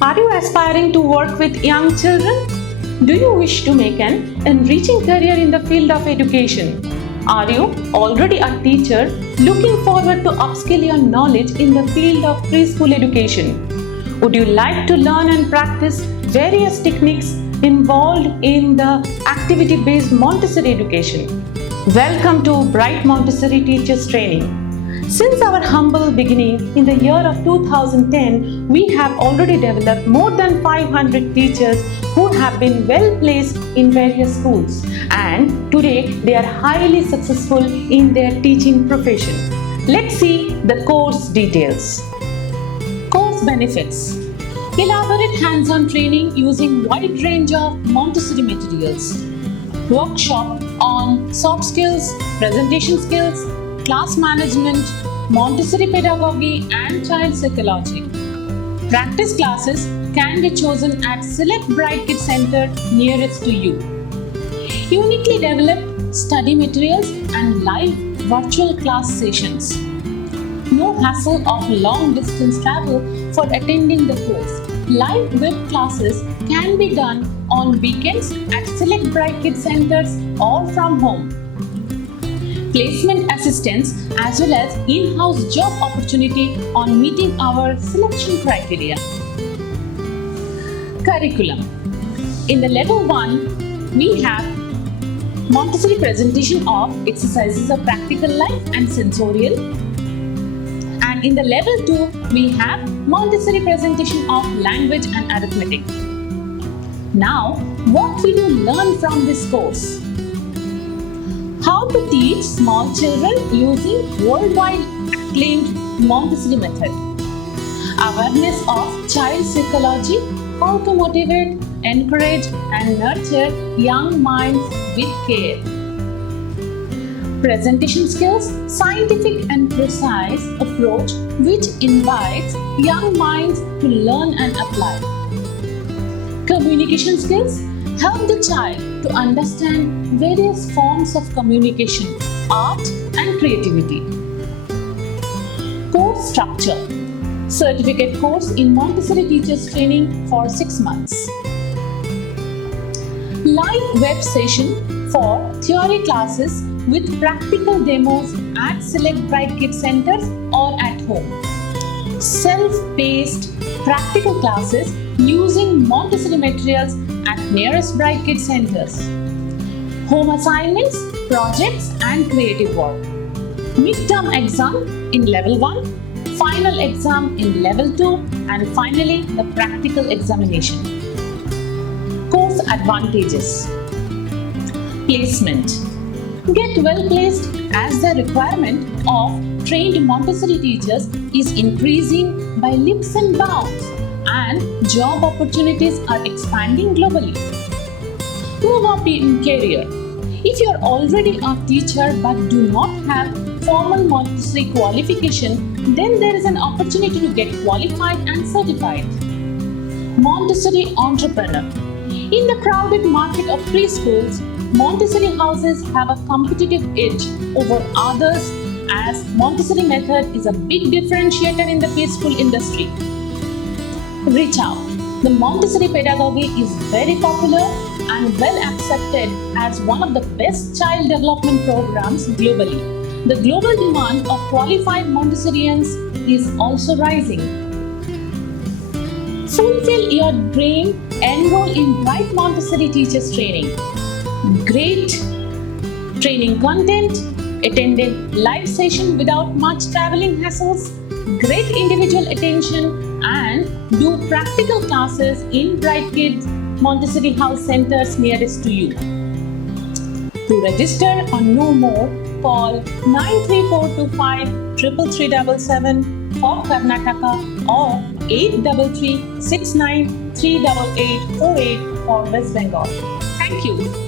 Are you aspiring to work with young children? Do you wish to make an enriching career in the field of education? Are you already a teacher looking forward to upskill your knowledge in the field of preschool education? Would you like to learn and practice various techniques involved in the activity-based Montessori education? Welcome to Bright Montessori Teachers Training. Since our humble beginning in the year of 2010, we have already developed more than 500 teachers who have been well placed in various schools, and today they are highly successful in their teaching profession. Let's see the course details. Course benefits: elaborate hands-on training using wide range of Montessori materials, workshop on soft skills, presentation skills, class management, Montessori pedagogy and child psychology. Practice classes can be chosen at select Bright Kids Center nearest to you. Uniquely developed study materials and live virtual class sessions. No hassle of long distance travel for attending the course. Live web classes can be done on weekends at select Bright Kids Centers or from home. Placement assistance as well as in-house job opportunity on meeting our selection criteria. Curriculum. In the level 1, we have Montessori presentation of exercises of practical life and sensorial. And in the level 2, we have Montessori presentation of language and arithmetic. Now, what will you learn from this course? How to teach small children using worldwide acclaimed Montessori method. Awareness of child psychology, how to motivate, encourage and nurture young minds with care. Presentation skills, scientific and precise approach which invites young minds to learn and apply. Communication skills, help the child to understand various forms of communication, art and creativity. Course structure. Certificate course in Montessori Teachers Training for 6 months. Live web session for theory classes with practical demos at select Bright Kids Centers or at home. Self-paced practical classes using Montessori materials at nearest Bright Kids Centers. Home assignments, projects and creative work. Midterm exam in level 1, final exam in level 2 and finally the practical examination. Course advantages. Placement. Get well placed as the requirement of trained Montessori teachers is increasing by leaps and bounds, and job opportunities are expanding globally. Move up in career. If you are already a teacher but do not have formal Montessori qualification, then there is an opportunity to get qualified and certified. Montessori entrepreneur. In the crowded market of preschools, Montessori houses have a competitive edge over others as Montessori method is a big differentiator in the preschool industry. Reach out. The Montessori pedagogy is very popular and well accepted as one of the best child development programs globally. The global demand of qualified Montessorians is also rising. Fulfill your dream, enroll in Bright Montessori Teachers Training. Great training content, attended live session without much traveling hassles, great individual attention and do practical classes in Bright Kids Montessori House Centers nearest to you. To register or know more, call 93425 33377 for Karnataka or 833 69 38848 for West Bengal. Thank you.